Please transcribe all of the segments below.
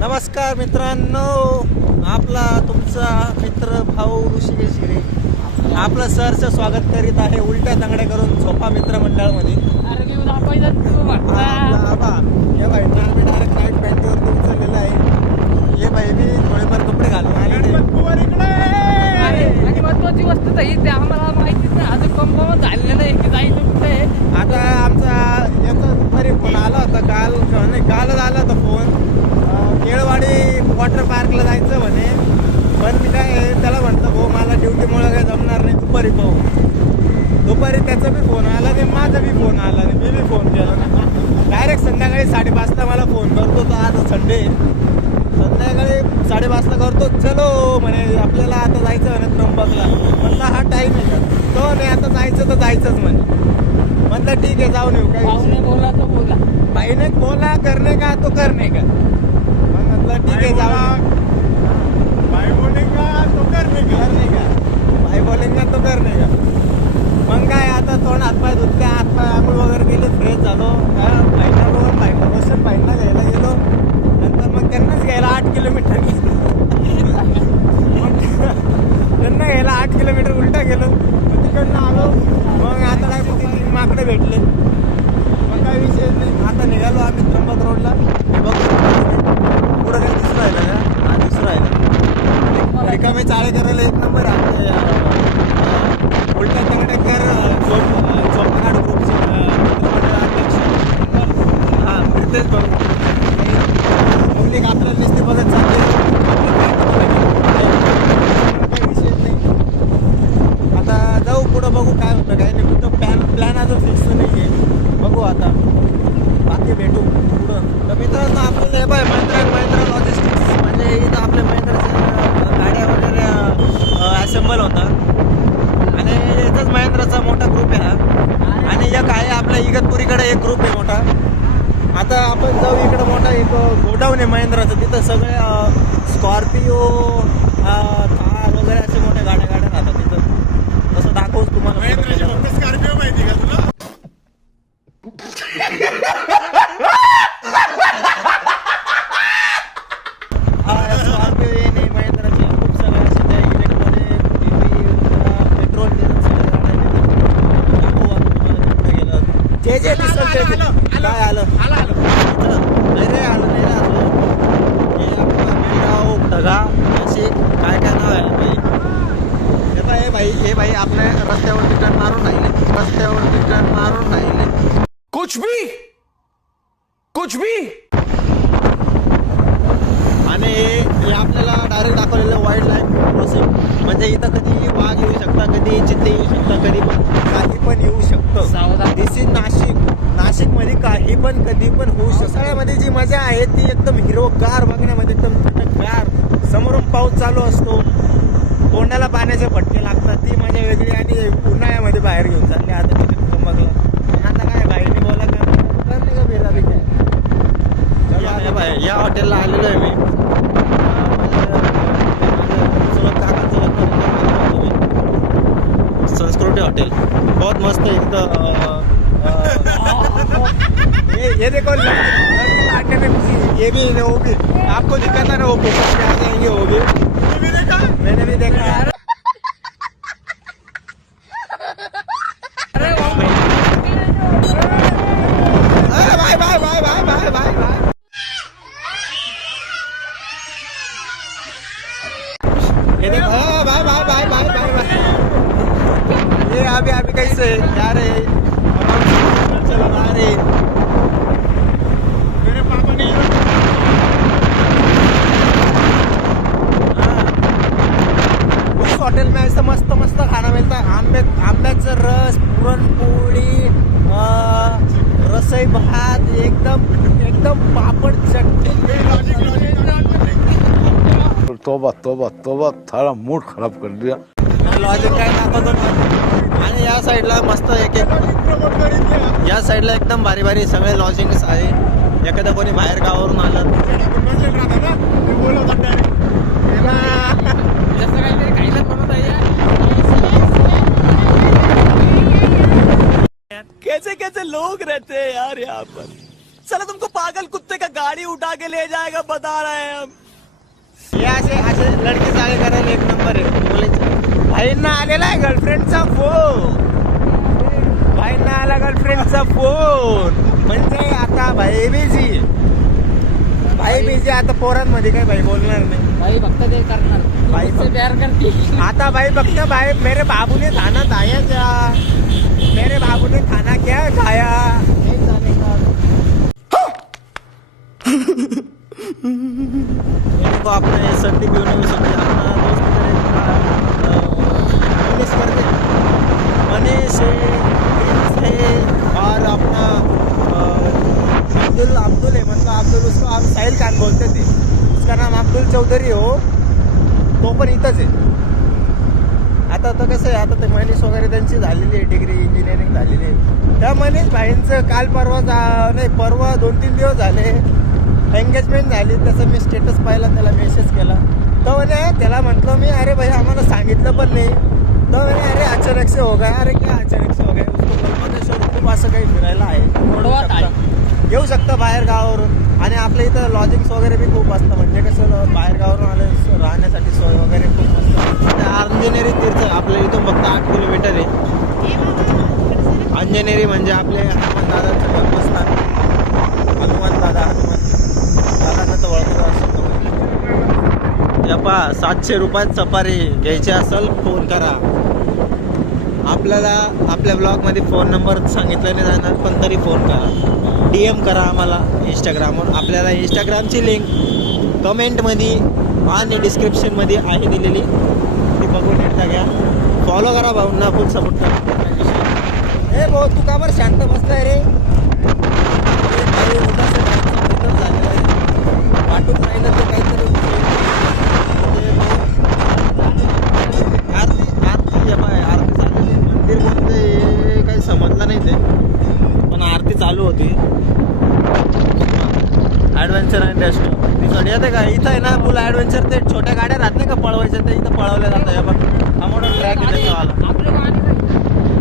नमस्कार मित्रांनो, आपला तुमचा मित्र भाऊ ऋषिकेश हिरे आपलं सहर्ष स्वागत करीत आहे उलट्या तांगड्या करून झोपा मित्र मंडळामध्ये. हे भाई आम्ही डायरेक्ट नाईट पॅन्टवरती उचललेलं आहे. हे भाई मी थोडेफार कपडे घालून आले. आणि महत्वाची वस्तू तर ही ते आम्हाला माहितीच नाही, अजून कन्फर्म झालेलं नाही की जायचं कुठे. आता आमचा याचा दुपारी फोन आला होता, कालच आला होता फोन. केळवाडी वॉटर पार्कला जायचं म्हणे, पण मी काय त्याला म्हटलं भाऊ मला ड्युटीमुळे काय जमणार नाही, दुपारी पाहू. दुपारी त्याचा बी फोन आला आणि माझा बी फोन आला आणि मी बी फोन केला ना. डायरेक्ट संध्याकाळी 5:30 मला फोन करतो. तो आज संडे, संध्याकाळी 5:30 करतो, चलो म्हणे आपल्याला आता जायचं म्हणे त्र्यंबकला. म्हटलं हा टाईम आहे का? तो नाही आता जायचं तर जायचंच म्हणे. म्हटलं ठीक आहे जाऊन येऊ. काय बोला तो बोला, भाईने बोला करणे का तो करणे का. म्हटलं ठीक आहे जाऊन. भाई बोलेगा तो करणे का, भाई बोलेगा तो करणे का. मग काय आता तोंड हातपाय धुतले, हातपाय आंघोळ वगैरे केले, फ्रेश झालो. भाईंना बसून भाईंना घ्यायला गेलो. नंतर मग त्यांनाच घ्यायला 8 किलोमीटर त्यांना घ्यायला 8 किलोमीटर उलटा गेलो. मग तिकडनं आलो. मग आता काय 3 माकडे भेटले. मग काय विषय नाही. आता निघालो आम्ही त्र्यंबक रोडला. पुढं काही दिसू राहिलं का? हा दिसू राहिलं. रिकामे चाळे करायला 1 नंबर आहे. उलटा तंगडेकर चोपनाड ग्रुपचे अध्यक्ष हा प्रितेश भाऊ. पब्लिक आपल्याला नुसते बघत चालते. काही विषय नाही. आता जाऊ पुढं, बघू काय होतं काय नाही. कुठं प्लॅन अजून फिक्स नाही आहे. बघू आता, बाकी भेटू पुढं. तर मित्रांनो आपल्याला हे बाय महिंद्रा लॉजिस्टिक्स म्हणजे इथं आपल्या महिंद्राच्या गाड्या वगैरे असेंबल होता. आणि इथंच महिंद्राचा मोठा ग्रुप आहे हा. आणि एक आहे आपल्या इगतपुरीकडे एक ग्रुप आहे मोठा. आता आपण जाऊ इकडं, मोठा एक गोडाऊन आहे महिंद्राचं. तिथं सगळे स्कॉर्पिओ, थार वगैरे असे मोठ्या गाड्या राहतात तिथं. तसं दाखवूच तुम्हाला. स्कॉर्पिओ माहिती का तुला? जे काय आलं नाही रे, आलं नाही रे. हे आपलं मेळगाव, ढगा, नाशिक, काय नाव आहे भाई. हे भाई आपल्या रस्त्यावरती टर्न मारून राहिले. कुछ भी आणि हे आपल्याला डायरेक्ट दाखवलेलं वाईल्ड लाईफ क्रॉसिंग. म्हणजे इथं कधी वाघ येऊ शकता, कधी चित्ते येऊ शकता, कधी पण काही पण येऊ शकतं. दिस इज नाशिकमध्ये काही पण कधी पण होऊ शकतं. पावसाळ्यामध्ये जी मजा आहे ती एकदम हिरवगार बघण्यामध्ये, एकदम थंडगार. समोरून पाऊस चालू असतो, तोंडाला पाण्याचे फटके लागतात, ती मजा वेगळी. आणि उन्हाळ्यामध्ये बाहेर घेऊन चालले आता मी त्र्यंबकला. आता काय बाईने बोला करणे का बेला बी काय. या हॉटेलला आलेलो आहे मी. संस्कृती हॉटेल बहुत मस्त है इथं. ये देखो ये भी वो भी आपको दिक्कत है ना, वो फोकस में आ जाएंगे. वो भी मैंने भी देखा यार. बाय. ये देखो बाय. ये अभी कैसे जा रहे चलो आ रहे. मेरे पापा ने उस होटल में ऐसा मस्त खाना मिलता है. आंब्याचं रस, पुरणपोळी, रसई भात, एकदम पापड, चटणी. तोबा थारा मूड खराब कर दिया. लॉजिक काय दाखवतो. आणि या साईडला मस्त या साईडला एकदम भारी सगळे लॉजिंग्स आहे. एखाद्या कोणी बाहेर गावावरून आलं कैसे लोग रहते हैं यार यहाँ पर. चला तुमको पागल कुत्ते का गाड़ी उठा के ले जाएगा बता रहे हैं हम. हे असे असे लडके चाळे करायला एक नंबर आहे बोलायचं. भाईंना आलेला आहे गर्लफ्रेंडचा फोन. भाईंना आला गर्लफ्रेंडचा फोन. म्हणजे आता भाई बिझी. भाई बिझी. आता पोरांमध्ये काय भाई बोलणार नाही. भाई फक्त ते करणार भाई से प्यार करते. आता भाई फक्त भाई मेरे बाबू ने खाना खाया क्या. मेरे बाबू ने खाना क्या खाया. हे चालेगा. इनको अपने सर्दी भी होने में सकते अपना दोस्त करते मनीष है और अपना अब्दुल है मतलब अब्दुल उसको आप साहिल खान बोलते थे. उसका नाम अब्दुल चौधरी हो. तो पण इथंच आहे. आता तर कसं आहे आता ते मनीष वगैरे त्यांची झालेली आहे डिग्री इंजिनिअरिंग झालेली आहे. त्या मनीष भाईंचं काल परवा नाही परवा 2-3 दिवस झाले एंगेजमेंट झाली. तसं मी स्टेटस पाहिला त्याला मेसेज केला. तर म्हणे त्याला म्हटलं मी अरे भाई आम्हाला सांगितलं पण नाही. तर म्हणे अरे अचानक से हो गया. अरे क्या अचानक से हो गया. उसको खूप असं काही फिरायला आहे. येऊ शकतं बाहेर गावावरून. आणि आपल्या इथं लॉजिंग्स वगैरे बी खूप असतं. म्हणजे कसं बाहेर गावावरून आले राहण्यासाठी सोय वगैरे खूप असतं. अंजनेरी तीर्थ आपल्या इथून फक्त 8 किलोमीटर आहे. अंजनेरी म्हणजे आपले हनुमान दादाचं जन्मस्थान. हनुमान दादांना तर ओळखत असतो. पहा 700 रुपयात सफारी घ्यायची असेल फोन करा. आपल्याला आपल्या ब्लॉगमध्ये फोन नंबर सांगितला नाही जाणार पण तरी फोन करा. DM करा आम्हाला इंस्टाग्रामवर. आपल्याला इंस्टाग्रामची लिंक कमेंटमध्ये आणि डिस्क्रिप्शनमध्ये आहे दिलेली. ती बघून एकदा घ्या. फॉलो करा भाऊंना फुल सपोर्ट करा. ए भाऊ तू का बरं शांत बसलाय रे. वाटून राहिलं ते काहीतरी आरती झालेली. मंदिर कोणतं हे काही समजलं नाही ते पण आरती चालू होती. ॲडव्हेंचर अँड रेस्टॉरंट ती चढ येते का इथं आहे ना फुल ॲडव्हेंचर. ते छोट्या गाड्या राहत नाही का पळवायच्या ते इथं पळवल्या जातं. हे बघ हा मोठा ट्रॅक आहे त्याच्यावाला. आपलं गाणी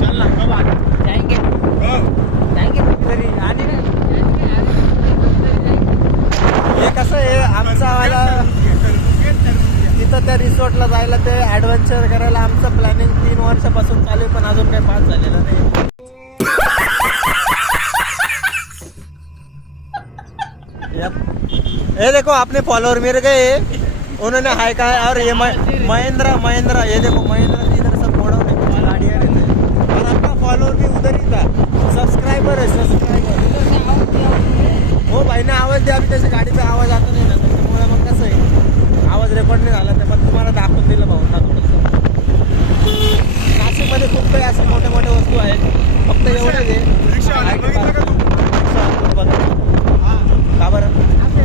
चल ना बाबा थँक्यू तरी आणि हे कसं आहे आमचावाला तिथं त्या रिसॉर्टला जायला ते ॲडव्हेंचर करायला आमचं प्लॅनिंग 3 वर्षापासून चालू आहे पण अजून काही पास झालेलं नाही. ये देखो अपने फॉलोअर मेरे गए उन्होंने हाई कहा और ये महेंद्रा ये देखो महेंद्रा इधर सब फोड़ा गाड़ियाँ रहते हैं और आपका फॉलोअर भी उधर ही था. सब्सक्राइबर है सब्सक्राइबर. हो भाई ने आवाज द्या. अभी त्याच्या गाडीचा आवाज आता नाही ना त्याच्यामुळे मग कसं आहे आवाज रेकॉर्ड नाही झाला ते पण तुम्हाला दाखवून दिलं भाऊंना थोडंसं. नाशिकमध्ये खूप काही असं मोठ्या मोठ्या वस्तू आहेत. फक्त एवढंच आहे का बरं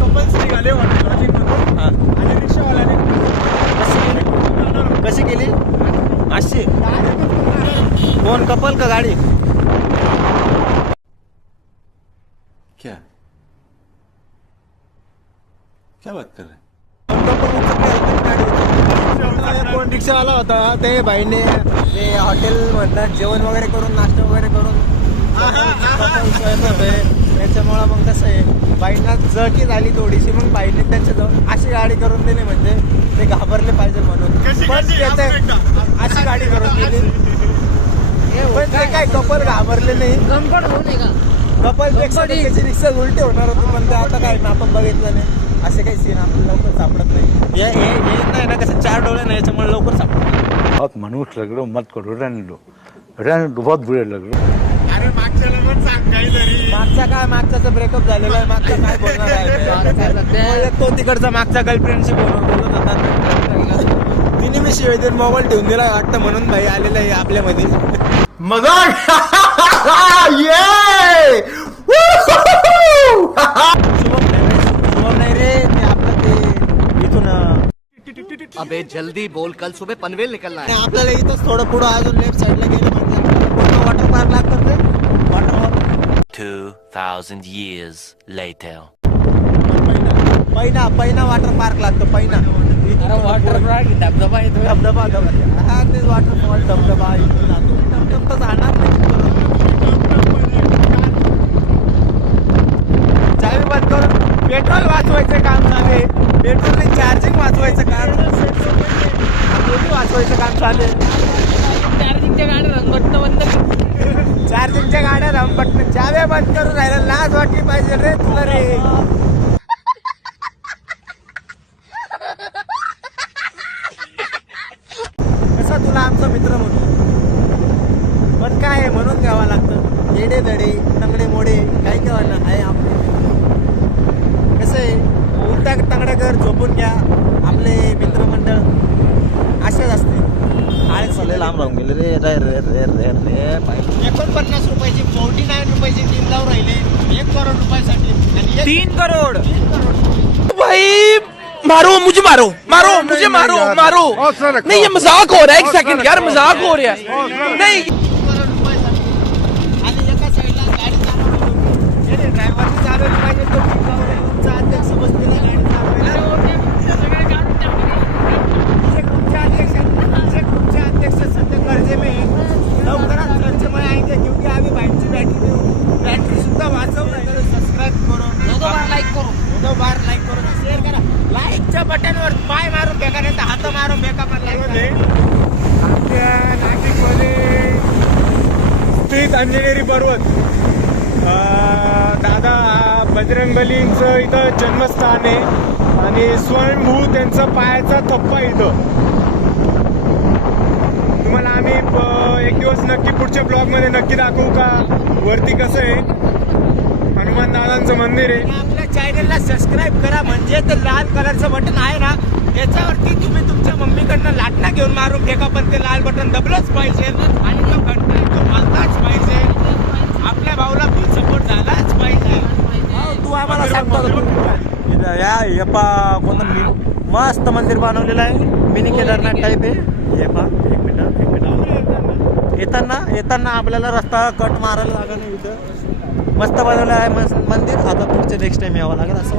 कपल्स निघाले लॉजिंगमधून हां आणि रिक्षावाल्याने कशी केली 800 कोण कपल का गाडी. क्या क्या बात कर रहे हैं. कोण रिक्षावाला होता ते भाईने ते हॉटेलमधनं जेवण वगैरे करून नाश्ता वगैरे करून त्याच्यामुळं मग कसं आहे बाईंना जळकी झाली थोडीशी. मग बाईने त्यांच्याजवळ अशी गाडी करून दिली म्हणजे ते घाबरले पाहिजे म्हणून पण अशी गाडी करून दिली. पण ते काय कपल घाबरले नाही. कम्फर्ट होऊ नये का. कपलपेक्षा त्याची रिक्षा उलटी होणार होती पण ते आता काय आपण बघितलं नाही. असे काही सीन आपल्याला लवकर सापडत नाही. हे नाही ना कसं 4 डोळे नाही याच्यामुळे लवकर सापडत नाही. बहुत मनुष्य लग रहे हो मत करो रहने दो बहुत बुरे लग रहे हो. अरे मागच्याला पण सांग काहीतरी. मागचा ब्रेकअप झालेला आहे. मागचा काय बोलणार आहे. तो तिकडचा मागचा गर्लफ्रेंडशी बोलत होता. तिने मी शिवाय देऊन मोबाईल ठेवून दिला वाटतं म्हणून भाई आलेला आहे आपल्यामध्ये. मजाक शुभम नाही रे ते आपलं ते इथून अबे जल्दी बोल, कल सुबह पनवेल निकलना है. आपल्याला इथंच थोडं पुढं अजून लेफ्ट साईडला गेलं म्हणजे वॉटर पार्क लागतं ते वॉटर पार्क. 2,000 years later. पैना वॉटर पार्क लागतो. पैना अरे वॉटर पार्क धबधबा येतो. धबधबा हा तेच वॉटरफॉल धबधबा इथून जातो. टमटम तर जाणार नाही. चावी बंद कर. पेट्रोल वाचवायचं काम चालू आहे. पेट्रोलने चार्जिंग वाचवायचं काम, दोन्ही वाचवायचं काम चालू आहे. चार्जिंगच्या गाड्या रंगबट्ट बंद कर. चार्जिंगच्या गाड्या रंगपट्ट चाव्या बंद करून राहिला. लाज वाटली पाहिजे रे तुला रे. कसा तुला आमचा मित्र म्हणून, पण काय आहे म्हणून घ्यावं लागतं. येडे दडे तंगडे मोडे काही काय वाटलं आहे आपले. कसं आहे, उलटा तंगड्या कर झोपून घ्या. आपले मित्रमंडळ असेच असते. लांब राहून गेले रे रे रे रे रे रे 49 रुपयाची 49 रुपयाची टीम लावून राहिले 1 करोड रुपयासाठी. आणि 3 करोड भाई मारो मुझे मारो मारो मुझे मारो मारो नहीं ये मजाक हो रहा है एक सेकंड यार मजाक हो रहा है नहीं करोड रुपयासाठी. आणि एका साईडला गाडी चालवली ड्रायव्हरने चालवली पाहिजे. तो तुमचा अध्यक्ष बसलेला गाडी चालवायला. तुमचे अध्यक्ष सध्या कर्जे में लवकरात कर्ज में आएंगे क्योंकि आम्ही बाईकची बॅटरी सुद्धा वाचवून राहिलो. सबस्क्राईब करून 2 बार लाईक करू. 2 बार लाईक करून शेअर करा. लाईकच्या बटनवर पाय मारून फेका नाही तर हात मारून फेका. पण लाईक आमच्या नाशिकमध्ये स्थित अंजनेरी पर्वत दादा बजरंगबलींचं इथं जन्मस्थान आहे आणि स्वयंभू त्यांचं पायाचा थप्पा इथं. तुम्हाला आम्ही एक दिवस नक्की पुढच्या ब्लॉगमध्ये नक्की दाखवू का वरती कसं आहे. हनुमान दादांचं मंदिर आहे. आपल्या चॅनलला सबस्क्राईब करा. म्हणजे ते लाल कलरचं बटन आहे ना त्याच्यावरती तुम्ही तुमच्या मम्मीकडनं लाटणं घेऊन मारून फेका. पण ते लाल बटन दबलंच पाहिजे आणि तो घंटा तो वाजलाच पाहिजे. आपल्या भाऊला फुल सपोर्ट झालाच पाहिजे. तू आम्हाला सांगतो या कोणतं मस्त मंदिर बनवलेलं आहे. मिनी केदारनाथ टाईप आहे. हे पा एक मिनिट येताना आपल्याला रस्ता कट मारायला लागेल. इथं मस्त बनवलं आहे मंदिर. आता पुढच्या नेक्स्ट टाइम यावं लागेल असं.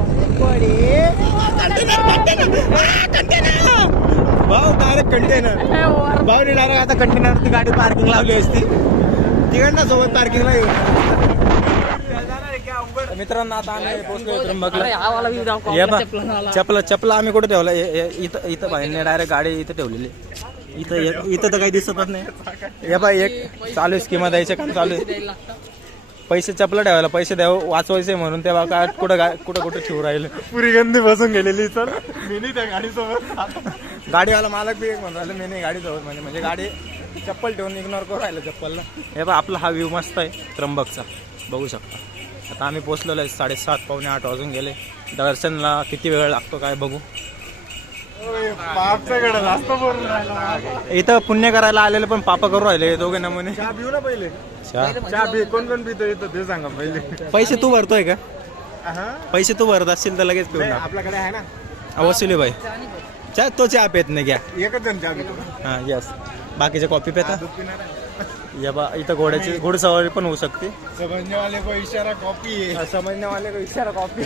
भाऊ डायरेक्ट कंटेनर भाऊने डायरेक्ट आता कंटेनरवरती गाडी पार्किंग लावली असती. तिकडनं सोबत पार्किंगला येऊ. मित्रांनो आता आम्ही पोहोचलो त्र्यंबकला. अरे हा वाला व्ह्यू दाखव. ये बा, चपला चपला आम्ही कुठे ठेवला. इथं भाईने डायरेक्ट गाडी इथं ठेवलेली. इथं तर काही दिसतच नाही. हे बा एक चालू आहे स्कीमा द्यायचं काम चालू आहे. पैसे चपला ठेवायला पैसे द्यावं वाचवायचे म्हणून तेव्हा काय कुठं ठेवू राहिले. पुरी गंदी बसून गेलेली तर मी नाही त्या गाडीसोबत. गाडीवाला मालक बी एक म्हणून राहिलं मी नाही गाडी जवळ म्हणजे गाडी चप्पल ठेवून इग्नोर करू राहिलं चप्पलला. हे बा आपला हा व्ह्यू मस्त आहे त्र्यंबकचा बघू शकता. आता आम्ही पोचलेलो आहे 7:30 पावणे 8 वाजून गेले. दर्शनला किती वेळ लागतो काय बघू. पापच्याकडे जास्त बोलून राहिला. इथं पुण्य करायला आलेले पण पाप करू राहिले दोघे नमुने. चहा पिऊ ना पहिले. चहा चहा पी कोण पितो येतं ते सांगा पहिले. पैसे तू भरतोय का. हा? पैसे तू भरत असशील तर लगेच पिऊ नाही, ना. आपल्याकडे आहे ना वसुली भाई तो चहा पेत नाही घ्या. एकच जण चहा पितो. हा यस बाकीचे कॉफी पेता. दूध पिणार आहे. या बा इथं घोडसवारी पण होऊ शकते. समजने वाले को इशारा कॉपी आहे. समजने वाले को इशारा कॉफी.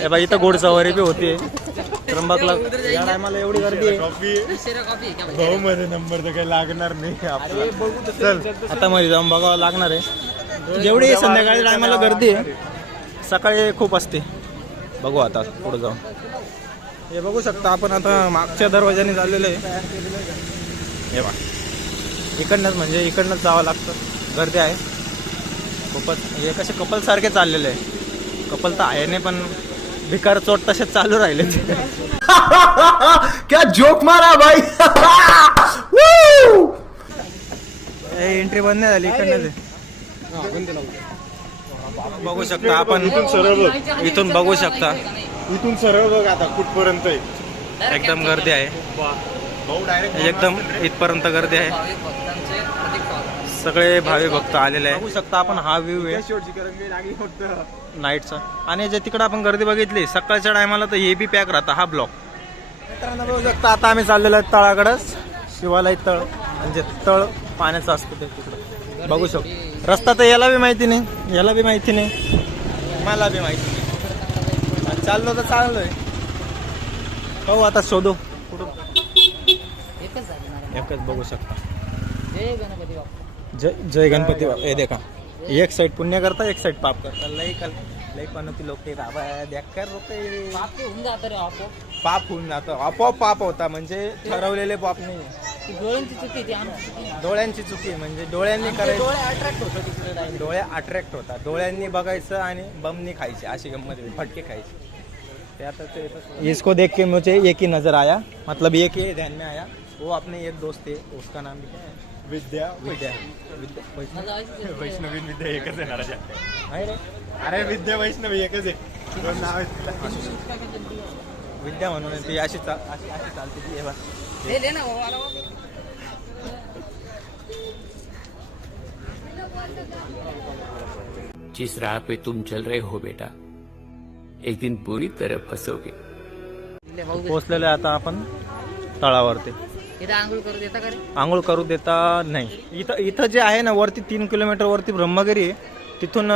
हे बा इथं घोडसवारी बी होते त्र्यंबकला. या टायमाला एवढी गर्दी आहे. कॉपी कॉफी भाऊ मध्ये नंबर तर काही लागणार नाही आपला. चल आता मध्ये जाऊन बघावं लागणार आहे. जेवढी संध्याकाळी टायमाला गर्दी आहे सकाळी खूप असते. बघू आता पुढे जाऊन. हे बघू शकता आपण आता मागच्या दरवाजाने चाललेलं आहे. हे बा इकडनंच म्हणजे इकडनंच जावं लागतं. गर्दी आहे खूपच. हे कसे कपल सारखे चाललेले आहे. कपल तर आहे नाही पण भिकार चोट तसेच चालू राहिले. क्या जोक मारा भाई. एंट्री बंद नाही झाली इकडनं. बघू शकता आपण इथून बघू शकता. इथून सरळ बघ आता कुठपर्यंत आहे. एकदम गर्दी आहे. भाऊ डायरेक्ट एकदम इथपर्यंत गर्दी आहे. सगळे भावी भक्त आलेले आहे. बघू शकता आपण हा व्ह्यू आहे शेवटची करंजी लागली फक्त नाईटचा. आणि जे तिकडं आपण गर्दी बघितली सकाळच्या टायमाला तर हे बी पॅक राहतं हा ब्लॉक. मित्रांनो बघू शकता आता आम्ही चाललेलो आहे तळाकडंच. शिवालय तळ म्हणजे तळ पाण्याचं असतं ते तिकडं बघू शकतो. रस्ता तर याला बी माहिती नाही याला बी माहिती नाही मला बी माहिती नाही. चाललो तर चाललोय. हो आता शोधू कुठं. एकच बघू शकता. जय गणपती बाप्पा. जय गणपती बाप्पा. हे देखा एक साइड पुण्य करता एक साइड पाप करता. लई लई पण ती लोक ते बाबा देखकर लोक पाप होऊन जातं रे आपोआप. पाप होऊन जातं. आपोआप पाप होता म्हणजे ठरवलेले पाप नाही. ती डोळ्यांची चुकी ती आमची चुकी नाही. डोळ्यांची चुकी म्हणजे डोळ्यांनी आमचे करायचं. डोळे अट्रॅक्ट होतं तिकडे direct. डोळे अट्रॅक्ट होतात. डोळ्यांनी बघायचं आणि बमनी खायची अशी गंमत आहे. फटके खायचे. ते आता ते इसको देख के मुझे एक ही नजर आया, मतलब एक ही ध्यान में आया. वो अपने एक दोस्त है, उसका नाम भी क्या है? विद्या विद्या. मला जायचं आहे. वैष्णवीन विद्या एकच आहे ना राजा. आहे रे अरे विद्या वैष्णवी एकच आहे. दोन नाव आहेत. विद्या म्हणून ती अशी चालते ती. हे बघ. ले ना बाबा, आला बाबा. जिस राह पे तुम चल रहे हो बेटा, एक दिन पूरी तरह फंसोगे. ले भाऊ, पोचलेलो आहे आता आपण तळावरती. इथं आंघोळ करू देता का रे? आंघोळ करू देता नाही. इथं जे आहे ना वरती 3 किलोमीटर वरती ब्रह्मगिरी आहे. तिथून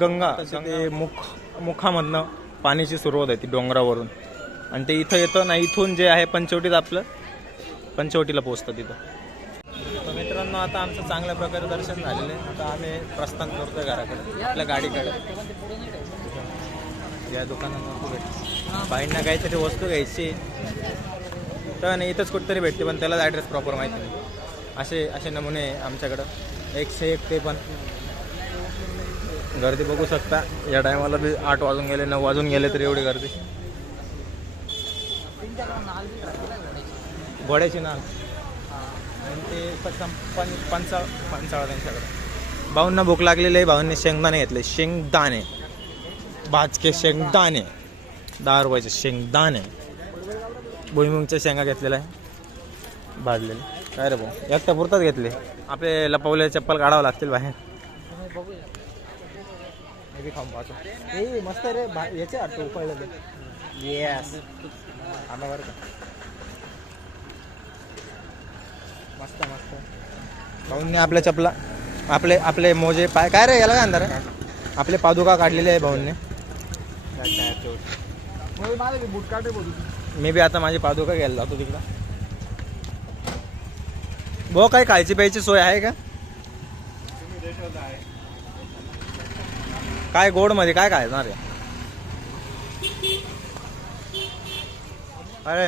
गंगा ते मुखामधनं पाण्याची सुरुवात आहे ती डोंगरावरून. आणि ते इथं येतं ना, इथून जे आहे पंचवटीत आपलं पंचवटीला पोचतं तिथं. तर मित्रांनो आता आमचं चांगल्या प्रकारे दर्शन झालेलं आहे. आता आम्ही प्रस्थान करतोय घराकडे, आपल्या गाडीकडे. या दुकानात भेट बाईंना काहीतरी वस्तू घ्यायची तर नाही, इथंच कुठेतरी भेटते पण त्यालाच ॲड्रेस प्रॉपर माहिती नाही. असे नमुने आमच्याकडं 101. ते पण गर्दी बघू शकता. या टायमाला बी 8 वाजून गेले, 9 वाजून गेले तरी एवढी गर्दी. घोड्याची नाल आणि ते पंचाळा त्यांच्याकडे. भाऊंना भूक लागलेली आहे. भाऊंनी शेंगदाणे घेतले. शेंगदाणे भाजके शेंगदाणे 10 रुपयाचे शेंगदाणे. भुईमुंगच्या शेंगा घेतलेल्या आहे भाजलेले. काय रे भाऊ एकटा पुरताच घेतले. आपले लपवले चप्पल काढावं लागतील बाहेर. हे बी खाऊन पाहतो. ए मस्त रे याचे वाटतं उकळलं ते. येस आम्हाला बरं का मस्त मस्त. भाऊंनी आपल्या चपला आपले मोजे पाय काय रे याला काय अंधार आहे. आपले पादुका काढलेले आहे भाऊंनी. मी बी आता माझी पादुका घ्यायला जातो तिकडं. भाऊ काही खायची प्यायची सोय आहे का? काय गोड मध्ये काय खायणार आहे? अरे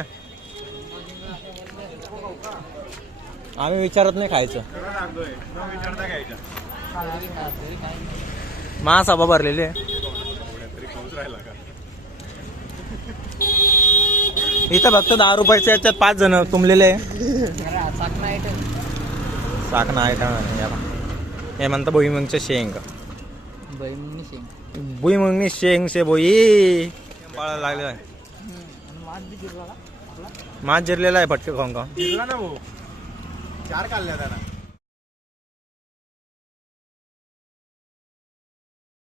आम्ही विचारत नाही खायचं. महासभा भरलेली आहे इथं. फक्त 10 रुपयाच्या याच्यात 5 जण तुंबलेले आहे. साखना आयटम हे म्हणतं भुईमुंगच्या शेंग. भुईमुंगनी शेंग से बोई पाळायला लागलेला आहे. मास जिरलेला आहे फटके खाऊन खाऊन. जिरला ना भाऊ. 4 काढल्या त्याला.